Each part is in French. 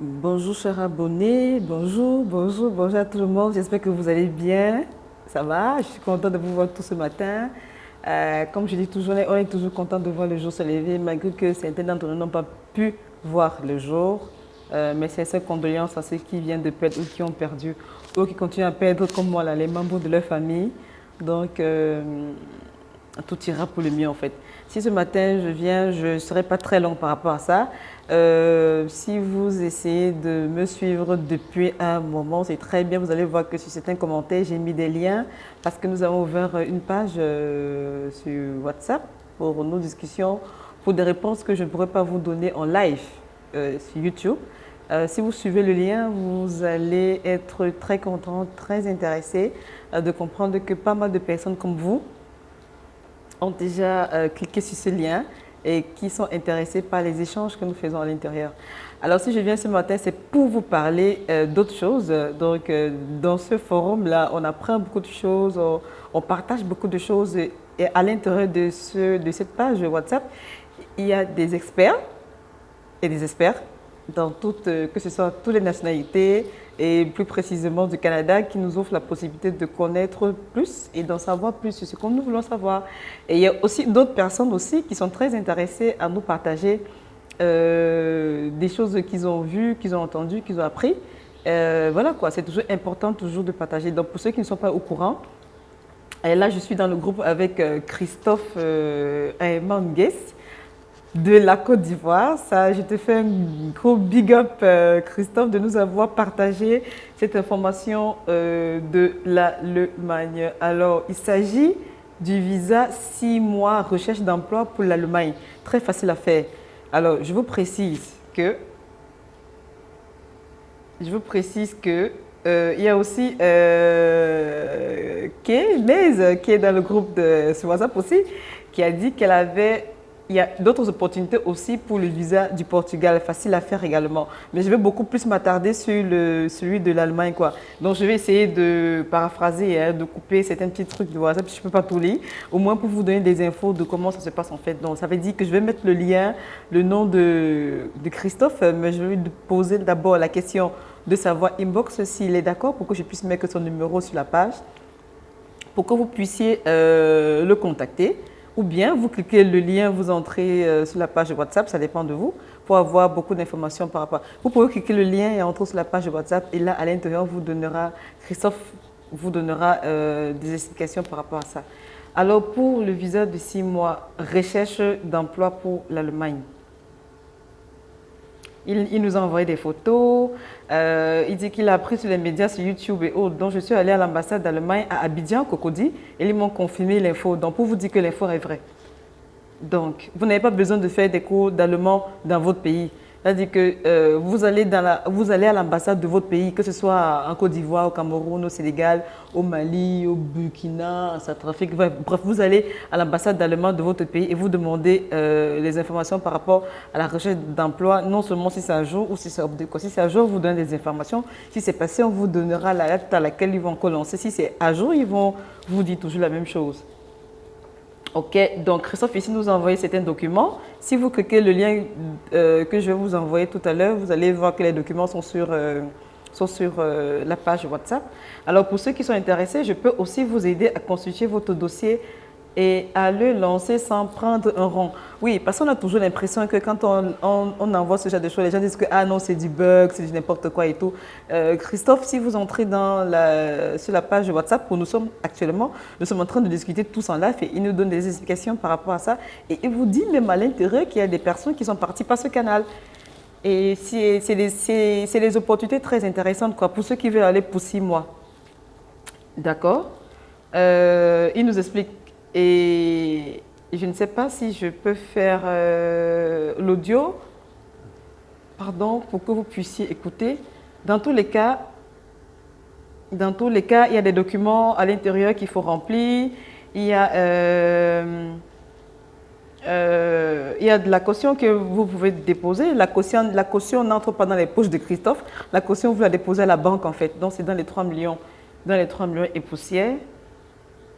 Bonjour chers abonnés, bonjour à tout le monde, j'espère que vous allez bien, ça va, je suis contente de vous voir tout ce matin. Comme je dis toujours, on est toujours content de voir le jour se lever malgré que certains d'entre nous n'ont pas pu voir le jour. Mais c'est ces condoléances à ceux qui viennent de perdre ou qui ont perdu ou qui continuent à perdre comme moi là, les membres de leur famille. Donc tout ira pour le mieux en fait. Si ce matin je viens, je ne serai pas très long par rapport à ça. Si vous essayez de me suivre depuis un moment, c'est très bien. Vous allez voir que sur certains commentaires, j'ai mis des liens parce que nous avons ouvert une page sur WhatsApp pour nos discussions, pour des réponses que je ne pourrais pas vous donner en live sur YouTube. Si vous suivez le lien, vous allez être très content, très intéressé de comprendre que pas mal de personnes comme vous ont déjà cliqué sur ce lien et qui sont intéressés par les échanges que nous faisons à l'intérieur. Alors si je viens ce matin, c'est pour vous parler d'autres choses. Donc dans ce forum-là, on apprend beaucoup de choses, on partage beaucoup de choses et à l'intérieur de cette page WhatsApp, il y a des experts et des experts dans toutes, que ce soit toutes les nationalités et plus précisément du Canada qui nous offre la possibilité de connaître plus et d'en savoir plus sur ce que nous voulons savoir. Et il y a aussi d'autres personnes aussi qui sont très intéressées à nous partager des choses qu'ils ont vues, qu'ils ont entendues, qu'ils ont appris. Voilà quoi, c'est toujours important toujours de partager. Donc pour ceux qui ne sont pas au courant, et là je suis dans le groupe avec Christophe Aemangues de la Côte d'Ivoire. Ça, je te fais un gros big up, Christophe, de nous avoir partagé cette information de l'Allemagne. Alors, il s'agit du visa 6 mois recherche d'emploi pour l'Allemagne. Très facile à faire. Alors, je vous précise que il y a aussi Maze, qui est dans le groupe de sur WhatsApp aussi, qui a dit qu'elle avait il y a d'autres opportunités aussi pour le visa du Portugal, facile à faire également. Mais je vais beaucoup plus m'attarder sur celui de l'Allemagne, quoi. Donc, je vais essayer de paraphraser, hein, de couper certains petits trucs de WhatsApp, si je ne peux pas tout lire, au moins pour vous donner des infos de comment ça se passe en fait. Donc, ça veut dire que je vais mettre le lien, le nom de Christophe, mais je vais lui poser d'abord la question de savoir inbox s'il est d'accord pour que je puisse mettre son numéro sur la page pour que vous puissiez le contacter. Ou bien vous cliquez le lien, vous entrez sur la page de WhatsApp, ça dépend de vous, pour avoir beaucoup d'informations par rapport. Vous pouvez cliquer le lien et entrer sur la page de WhatsApp et là, à l'intérieur, Christophe vous donnera des explications par rapport à ça. Alors, pour le visa de 6 mois, recherche d'emploi pour l'Allemagne. Il nous a envoyé des photos. Il dit qu'il a appris sur les médias, sur YouTube et autres. Donc, je suis allée à l'ambassade d'Allemagne à Abidjan, Cocody, et ils m'ont confirmé l'info. Donc, pour vous dire que l'info est vraie. Donc, vous n'avez pas besoin de faire des cours d'allemand dans votre pays. C'est-à-dire que vous allez à l'ambassade de votre pays, que ce soit en Côte d'Ivoire, au Cameroun, au Sénégal, au Mali, au Burkina, en Centrafrique. Bref, vous allez à l'ambassade d'allemand de votre pays et vous demandez les informations par rapport à la recherche d'emploi, non seulement si c'est à jour ou si c'est update. Si c'est à jour, on vous donne des informations. Si c'est passé, on vous donnera la date à laquelle ils vont commencer. Si c'est à jour, ils vont vous dire toujours la même chose. Ok, donc Christophe ici nous a envoyé certains documents. Si vous cliquez le lien que je vais vous envoyer tout à l'heure, vous allez voir que les documents sont sur la page WhatsApp. Alors pour ceux qui sont intéressés, je peux aussi vous aider à constituer votre dossier et à le lancer sans prendre un rond. Oui, parce qu'on a toujours l'impression que quand on envoie ce genre de choses, les gens disent que ah non, c'est du bug, c'est du n'importe quoi et tout. Christophe, si vous entrez sur la page de WhatsApp où nous sommes actuellement, nous sommes en train de discuter tous en live et il nous donne des explications par rapport à ça. Et il vous dit même à l'intérieur qu'il y a des personnes qui sont parties par ce canal. Et c'est des opportunités très intéressantes quoi, pour ceux qui veulent aller pour 6 mois. D'accord. Il nous explique et je ne sais pas si je peux faire l'audio, pardon, pour que vous puissiez écouter. Dans tous les cas, il y a des documents à l'intérieur qu'il faut remplir. Il y a de la caution que vous pouvez déposer. La caution n'entre pas dans les poches de Christophe. La caution, vous la déposez à la banque en fait. Donc, c'est dans les 3 millions. Dans les 3 millions et poussière.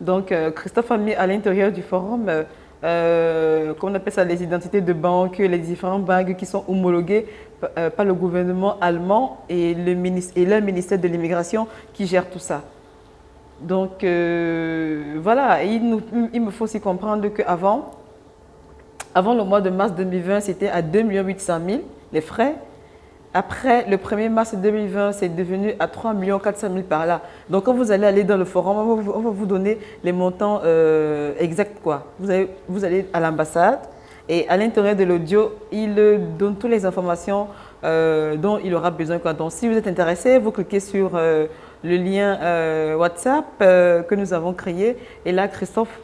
Donc, Christophe a mis à l'intérieur du forum comment on appelle ça, les identités de banque, les différentes banques qui sont homologuées par le gouvernement allemand et, et le ministère de l'immigration qui gère tout ça. Donc voilà, il me faut aussi comprendre qu'avant, avant le mois de mars 2020, c'était à 2 800 000 les frais. Après le 1er mars 2020, c'est devenu à 3 400 000 par là. Donc quand vous allez aller dans le forum, on va vous donner les montants exacts, quoi. Vous allez à l'ambassade et à l'intérieur de l'audio, il donne toutes les informations dont il aura besoin, quoi. Donc si vous êtes intéressé, vous cliquez sur le lien WhatsApp que nous avons créé et là, Christophe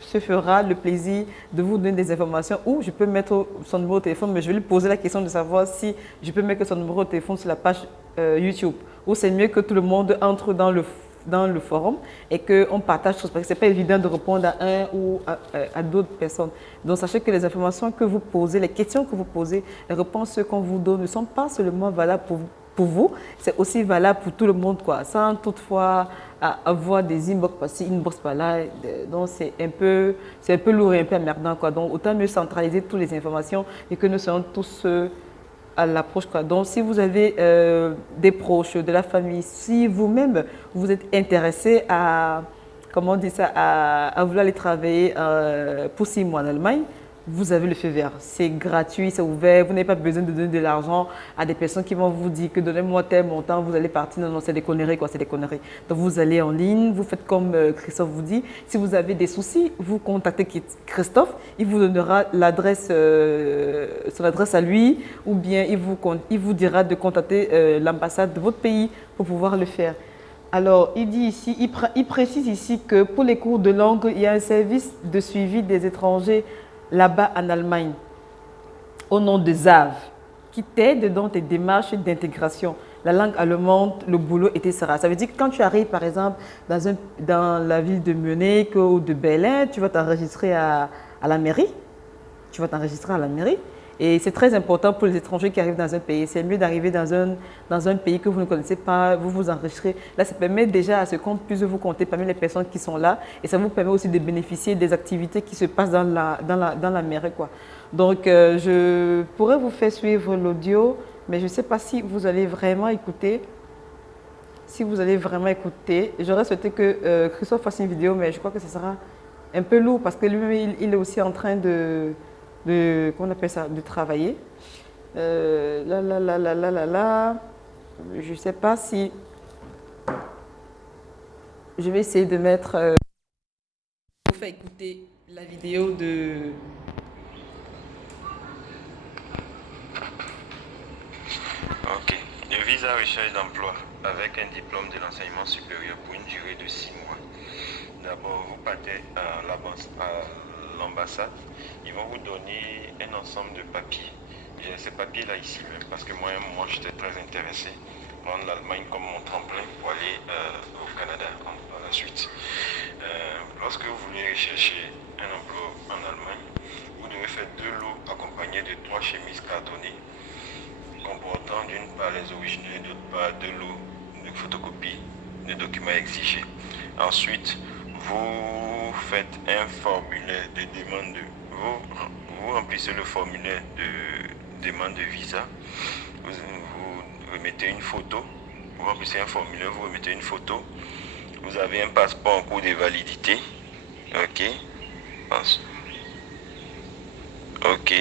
se fera le plaisir de vous donner des informations ou je peux mettre son numéro de téléphone, mais je vais lui poser la question de savoir si je peux mettre son numéro de téléphone sur la page YouTube. Ou c'est mieux que tout le monde entre dans le forum et qu'on partage tout, parce que ce n'est pas évident de répondre à un ou à d'autres personnes. Donc sachez que les informations que vous posez, les questions que vous posez, les réponses qu'on vous donne ne sont pas seulement valables pour vous, c'est aussi valable pour tout le monde, quoi, sans toutefois avoir des inbox par-ci, inbox par-là. Donc c'est un peu lourd et un peu emmerdant, quoi. Donc autant mieux centraliser toutes les informations et que nous soyons tous à l'approche, quoi. Donc si vous avez des proches, de la famille, si vous-même vous êtes intéressé à, comment on dit ça, à vouloir aller travailler pour 6 mois en Allemagne, vous avez le feu vert. C'est gratuit, c'est ouvert. Vous n'avez pas besoin de donner de l'argent à des personnes qui vont vous dire que donnez-moi tel montant, vous allez partir. Non, non, c'est des conneries, quoi, c'est des conneries. Donc vous allez en ligne, vous faites comme Christophe vous dit. Si vous avez des soucis, vous contactez Christophe. Il vous donnera l'adresse, son adresse à lui, ou bien il vous dira de contacter l'ambassade de votre pays pour pouvoir le faire. Alors, il dit ici, il précise ici que pour les cours de langue, il y a un service de suivi des étrangers là-bas en Allemagne, au nom de ZAV, qui t'aide dans tes démarches d'intégration. La langue allemande, le boulot, etc. Ça veut dire que quand tu arrives, par exemple, dans la ville de Munich ou de Berlin, tu vas t'enregistrer à la mairie. Tu vas t'enregistrer à la mairie. Et c'est très important pour les étrangers qui arrivent dans un pays. C'est mieux d'arriver dans un pays que vous ne connaissez pas, vous vous enregistrez. Là, ça permet déjà à ce qu'on puisse vous compter parmi les personnes qui sont là. Et ça vous permet aussi de bénéficier des activités qui se passent dans la mairie, quoi. Donc, je pourrais vous faire suivre l'audio, mais je ne sais pas si vous allez vraiment écouter. Si vous allez vraiment écouter, j'aurais souhaité que Christophe fasse une vidéo, mais je crois que ce sera un peu lourd parce que lui, il est aussi en train comment on appelle ça, de travailler. Je ne sais pas si je vais essayer de mettre pour faire écouter la vidéo de. Ok. Le visa recherche d'emploi avec un diplôme de l'enseignement supérieur pour une durée de 6 mois. D'abord, vous partez à l'ambassade. Ils vont vous donner un ensemble de papiers. J'ai ces papiers-là ici même parce que moi j'étais très intéressé prendre l'Allemagne comme mon tremplin pour aller au Canada par la suite. Lorsque vous voulez rechercher un emploi en Allemagne, vous devez faire 2 lots accompagnés de 3 chemises cartonnées comportant d'une part les originaux et d'autre part 2 lots de photocopie des documents exigés. Ensuite, vous faites un formulaire de demande vous remplissez le formulaire de demande de visa. Vous remettez une photo. Vous remplissez un formulaire, vous remettez une photo. Vous avez un passeport en cours de validité. Ok. Ok.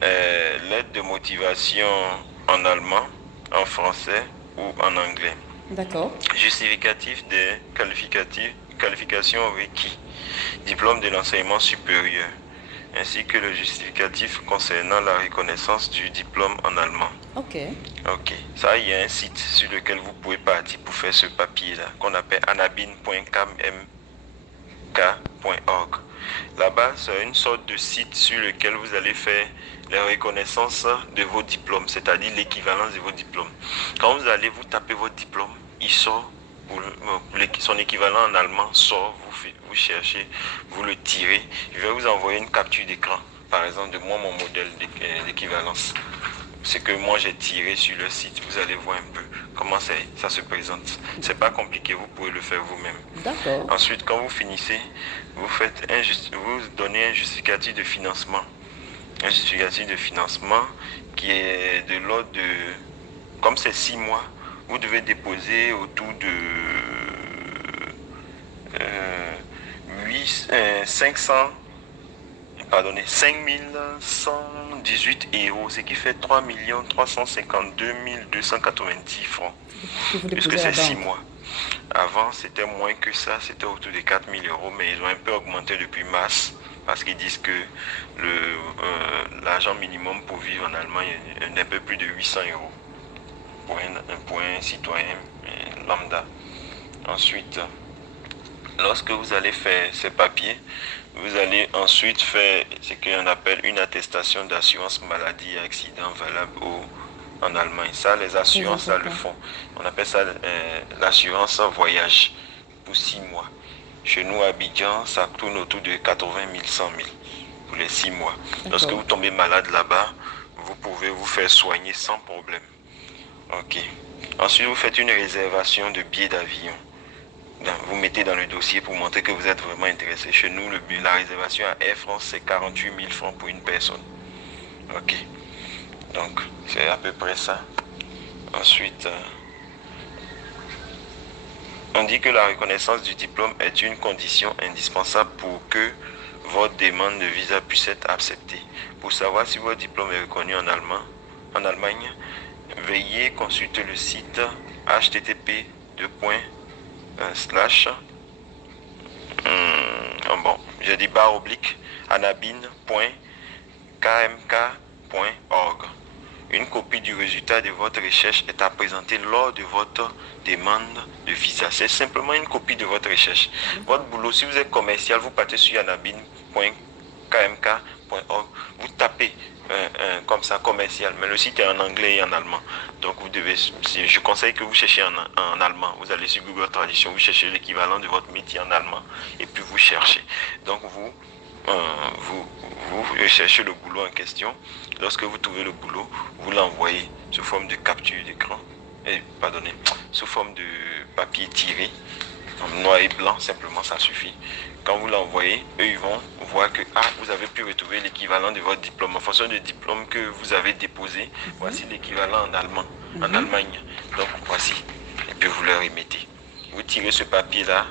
Lettre de motivation en allemand, en français ou en anglais. D'accord. Justificatif des qualifications requis. Diplôme de l'enseignement supérieur. Ainsi que le justificatif concernant la reconnaissance du diplôme en allemand. Ok. Ok. Ça, il y a un site sur lequel vous pouvez partir pour faire ce papier-là, qu'on appelle anabin.org. Là-bas, c'est une sorte de site sur lequel vous allez faire les reconnaissances de vos diplômes, c'est-à-dire l'équivalence de vos diplômes. Quand vous allez vous taper votre diplôme, il sort, son équivalent en allemand sort, vous cherchez, vous le tirez. Je vais vous envoyer une capture d'écran, par exemple, de moi, mon modèle d'équivalence. ce que moi j'ai tiré sur le site. Vous allez voir un peu comment ça se présente. C'est pas compliqué, vous pouvez le faire vous-même. D'accord. Ensuite, quand vous finissez, vous donnez un justificatif de financement. Un justificatif de financement qui est de l'ordre de, comme c'est 6 mois, vous devez déposer autour de 500, pardonnez, 5118 euros, ce qui fait 3 352 290 francs, Que vous puisque déposez à la c'est 6 banque. mois. Avant, c'était moins que ça, c'était autour de 4 000 euros, mais ils ont un peu augmenté depuis mars, parce qu'ils disent que l'argent minimum pour vivre en Allemagne est un peu plus de 800 euros pour un citoyen lambda. Ensuite, lorsque vous allez faire ces papiers, vous allez ensuite faire ce qu'on appelle une attestation d'assurance maladie et accident valable en Allemagne. Ça, les assurances, ça le font. On appelle ça l'assurance voyage pour 6 mois. Chez nous, à Abidjan, ça tourne autour de 80 000, 100 000 pour les 6 mois. Lorsque vous tombez malade là-bas, vous pouvez vous faire soigner sans problème. Ok. Ensuite, vous faites une réservation de billets d'avion. Vous mettez dans le dossier pour montrer que vous êtes vraiment intéressé. Chez nous, la réservation à Air France, c'est 48 000 francs pour une personne. Ok. Donc, c'est à peu près ça. Ensuite, on dit que la reconnaissance du diplôme est une condition indispensable pour que votre demande de visa puisse être acceptée. Pour savoir si votre diplôme est reconnu en Allemagne, veuillez consulter le site http anabin.kmk.org. Une copie du résultat de votre recherche est à présenter lors de votre demande de visa. C'est simplement une copie de votre recherche. Votre boulot, si vous êtes commercial, vous partez sur anabin.kmk.org, vous tapez comme ça commercial, mais le site est en anglais et en allemand. Donc vous devez, je conseille que vous cherchez en allemand. Vous allez sur Google Traduction, vous cherchez l'équivalent de votre métier en allemand et puis vous cherchez. Donc vous recherchez le boulot en question. Lorsque vous trouvez le boulot, vous l'envoyez sous forme de capture d'écran, sous forme de papier tiré, en noir et blanc, simplement, ça suffit. Quand vous l'envoyez, eux, ils vont voir que vous avez pu retrouver l'équivalent de votre diplôme. En fonction du diplôme que vous avez déposé, voici l'équivalent en allemand, en Allemagne. Donc, voici. Et puis, vous leur remettez. Vous tirez ce papier-là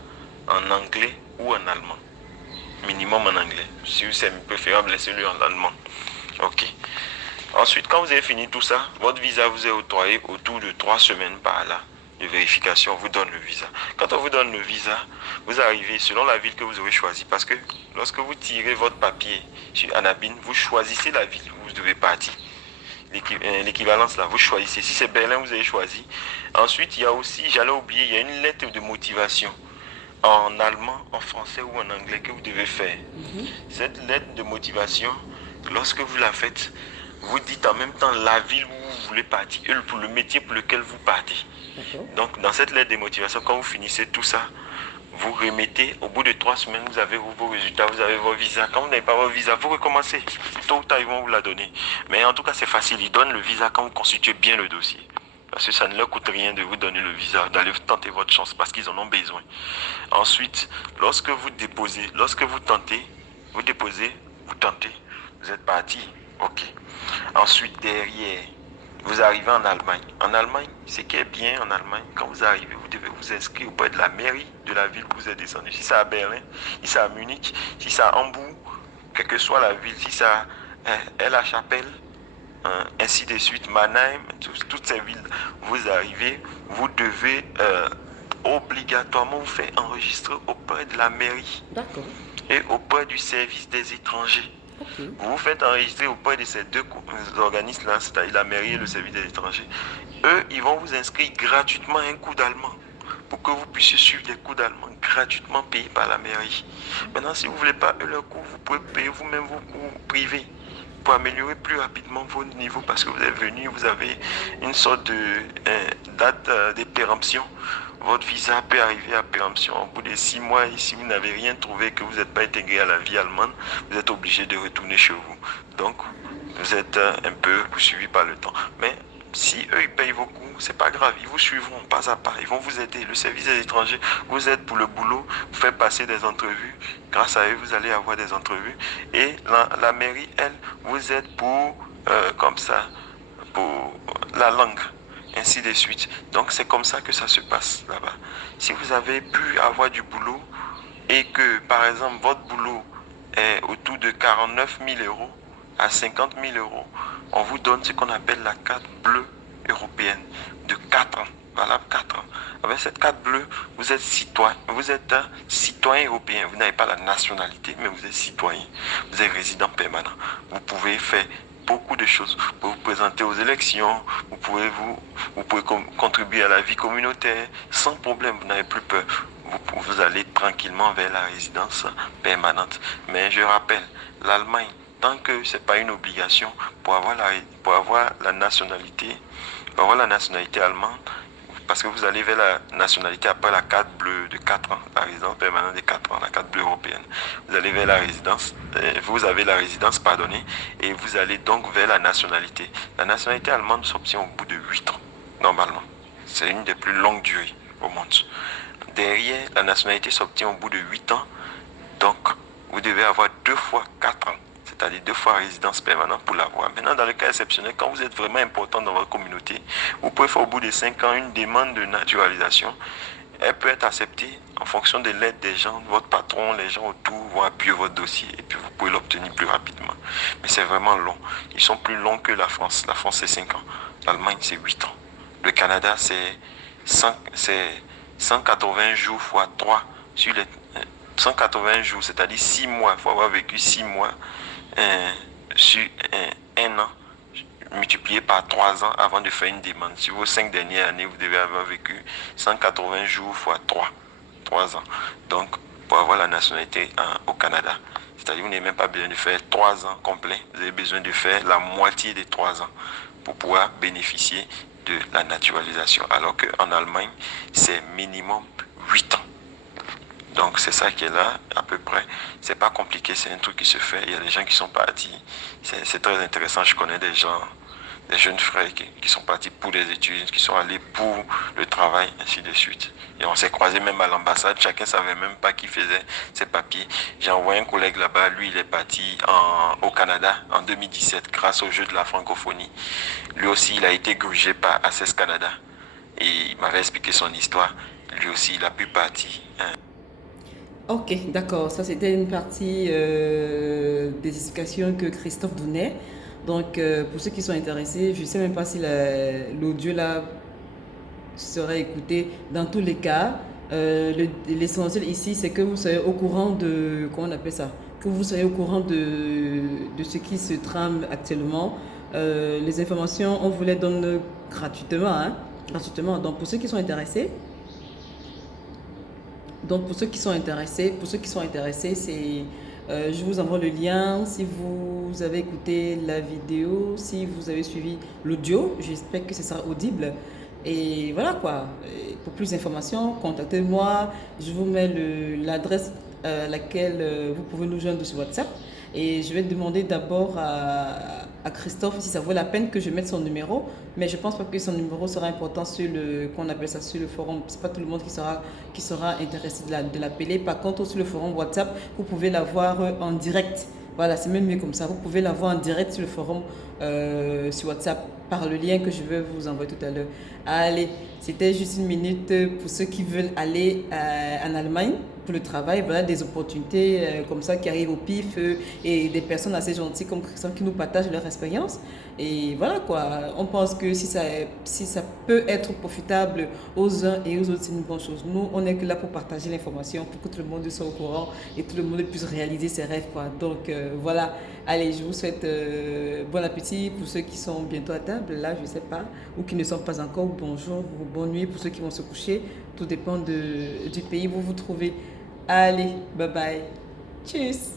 en anglais ou en allemand. Minimum en anglais. Si c'est préférable, laissez-le en allemand. Ok. Ensuite, quand vous avez fini tout ça, votre visa vous est octroyé autour de 3 semaines par là. De vérification, on vous donne le visa. Quand on vous donne le visa, vous arrivez selon la ville que vous aurez choisie. Parce que lorsque vous tirez votre papier sur Anabin, vous choisissez la ville où vous devez partir. L'équivalence là, vous choisissez. Si c'est Berlin, vous avez choisi. Ensuite, il y a aussi, j'allais oublier, il y a une lettre de motivation en allemand, en français ou en anglais que vous devez faire. Cette lettre de motivation, lorsque vous la faites, vous dites en même temps la ville où vous voulez partir et pour le métier pour lequel vous partez. Donc, dans cette lettre de motivation, quand vous finissez tout ça, vous remettez, au bout de 3 semaines, vous avez vos résultats, vous avez vos visas. Quand vous n'avez pas vos visas, vous recommencez. Tôt ou tard, ils vont vous la donner. Mais en tout cas, c'est facile. Ils donnent le visa quand vous constituez bien le dossier. Parce que ça ne leur coûte rien de vous donner le visa, d'aller tenter votre chance parce qu'ils en ont besoin. Ensuite, lorsque vous déposez, vous déposez, vous tentez, vous êtes parti. Ok. Ensuite, derrière, vous arrivez en Allemagne. En Allemagne, ce qui est bien en Allemagne, quand vous arrivez, vous devez vous inscrire auprès de la mairie de la ville où vous êtes descendu. Si c'est à Berlin, si c'est à Munich, si c'est à Hambourg, quelle que soit la ville, si c'est à La Chapelle, ainsi de suite, Mannheim, toutes ces villes, vous arrivez, vous devez obligatoirement vous faire enregistrer auprès de la mairie. D'accord. Et auprès du service des étrangers. Okay. Vous vous faites enregistrer auprès de ces deux organismes-là, c'est-à-dire la mairie et le service des étrangers. Eux, ils vont vous inscrire gratuitement un cours d'allemand pour que vous puissiez suivre des cours d'allemand gratuitement payés par la mairie. Maintenant, si vous ne voulez pas eux leur cours, vous pouvez payer vous-même vos cours privés pour améliorer plus rapidement vos niveaux parce que vous êtes venu, vous avez une sorte de date de péremption. Votre visa peut arriver à péremption au bout de 6 mois et si vous n'avez rien trouvé, que vous n'êtes pas intégré à la vie allemande, vous êtes obligé de retourner chez vous. Donc, vous êtes un peu poursuivi par le temps. Mais si eux, ils payent vos coûts, c'est pas grave. Ils vous suivront pas à pas. Ils vont vous aider. Le service des étrangers vous aide pour le boulot, vous fait passer des entrevues. Grâce à eux, vous allez avoir des entrevues. Et la mairie, elle, vous aide pour, comme ça, pour la langue, ainsi de suite. Donc, c'est comme ça que ça se passe là-bas. Si vous avez pu avoir du boulot et que, par exemple, votre boulot est autour de 49 000 euros à 50 000 euros, on vous donne ce qu'on appelle la carte bleue européenne de 4 ans, valable 4 ans. Avec cette carte bleue, vous êtes un citoyen européen. Vous n'avez pas la nationalité, mais vous êtes citoyen. Vous êtes résident permanent. Vous pouvez faire beaucoup de choses. Vous pouvez vous présenter aux élections, vous pouvez contribuer à la vie communautaire sans problème, vous n'avez plus peur. Vous allez tranquillement vers la résidence permanente. Mais je rappelle, l'Allemagne, tant que ce n'est pas une obligation pour avoir la nationalité allemande, parce que vous allez vers la nationalité après la carte bleue de 4 ans, la résidence permanente de 4 ans, la carte bleue européenne. Vous allez vers la résidence, vous avez la résidence, pardonnez, et vous allez donc vers la nationalité. La nationalité allemande s'obtient au bout de 8 ans, normalement. C'est une des plus longues durées au monde. Derrière, la nationalité s'obtient au bout de 8 ans, donc vous devez avoir 2 fois 4 ans. C'est-à-dire 2 fois résidence permanente pour l'avoir. Maintenant, dans le cas exceptionnel, quand vous êtes vraiment important dans votre communauté, vous pouvez faire au bout de 5 ans une demande de naturalisation. Elle peut être acceptée en fonction de l'aide des gens. Votre patron, les gens autour vont appuyer votre dossier et puis vous pouvez l'obtenir plus rapidement. Mais c'est vraiment long. Ils sont plus longs que la France. La France, c'est 5 ans. L'Allemagne, c'est 8 ans. Le Canada, c'est 180 jours fois 3 sur les 180 jours, c'est-à-dire 6 mois. Il faut avoir vécu 6 mois sur un an multiplié par 3 ans avant de faire une demande. Sur vos 5 dernières années, vous devez avoir vécu 180 jours fois 3 ans. Donc, pour avoir la nationalité au Canada, c'est-à-dire vous n'avez même pas besoin de faire 3 ans complets, vous avez besoin de faire la moitié des 3 ans pour pouvoir bénéficier de la naturalisation. Alors qu'en Allemagne, c'est minimum 8 ans. Donc c'est ça qui est là, à peu près. C'est pas compliqué, c'est un truc qui se fait. Il y a des gens qui sont partis. C'est très intéressant. Je connais des gens, des jeunes frères qui sont partis pour des études, qui sont allés pour le travail, ainsi de suite. Et on s'est croisés même à l'ambassade. Chacun savait même pas qui faisait ses papiers. J'ai envoyé un collègue là-bas. Lui, il est parti au Canada en 2017 grâce au jeu de la francophonie. Lui aussi, il a été grugé par Access Canada. Et il m'avait expliqué son histoire. Lui aussi, il a pu partir. Ok, d'accord. Ça, c'était une partie des explications que Christophe donnait. Donc, pour ceux qui sont intéressés, je ne sais même pas si l'audio là sera écouté. Dans tous les cas, l'essentiel ici, c'est que vous soyez au courant de, comment on appelle ça, que vous soyez au courant de ce qui se trame actuellement. Les informations, on vous les donne gratuitement, hein, gratuitement. Donc, pour ceux qui sont intéressés, je vous envoie le lien. Si vous avez écouté la vidéo, si vous avez suivi l'audio, j'espère que ce sera audible. Et voilà quoi. Et pour plus d'informations, contactez-moi. Je vous mets l'adresse à laquelle vous pouvez nous joindre sur WhatsApp. Et je vais demander d'abord à Christophe si ça vaut la peine que je mette son numéro. Mais je pense pas que son numéro sera important sur qu'on appelle ça sur le forum. C'est pas tout le monde qui sera intéressé de l'appeler. Par contre, sur le forum WhatsApp, vous pouvez l'avoir en direct. Voilà, c'est même mieux comme ça. Vous pouvez l'avoir en direct sur le forum sur WhatsApp par le lien que je vais vous envoyer tout à l'heure. Allez, c'était juste une minute pour ceux qui veulent aller en Allemagne pour le travail. Voilà des opportunités comme ça qui arrivent au pif et des personnes assez gentilles comme Christian qui nous partagent leur expérience. Et voilà quoi, on pense que si ça peut être profitable aux uns et aux autres, c'est une bonne chose. Nous, on est que là pour partager l'information, pour que tout le monde soit au courant et tout le monde puisse réaliser ses rêves quoi. Donc voilà, allez, je vous souhaite bon appétit pour ceux qui sont bientôt à table, là je sais pas, ou qui ne sont pas encore, bonjour ou bonne nuit pour ceux qui vont se coucher. Tout dépend du pays où vous vous trouvez. Allez, bye bye. Tchuss.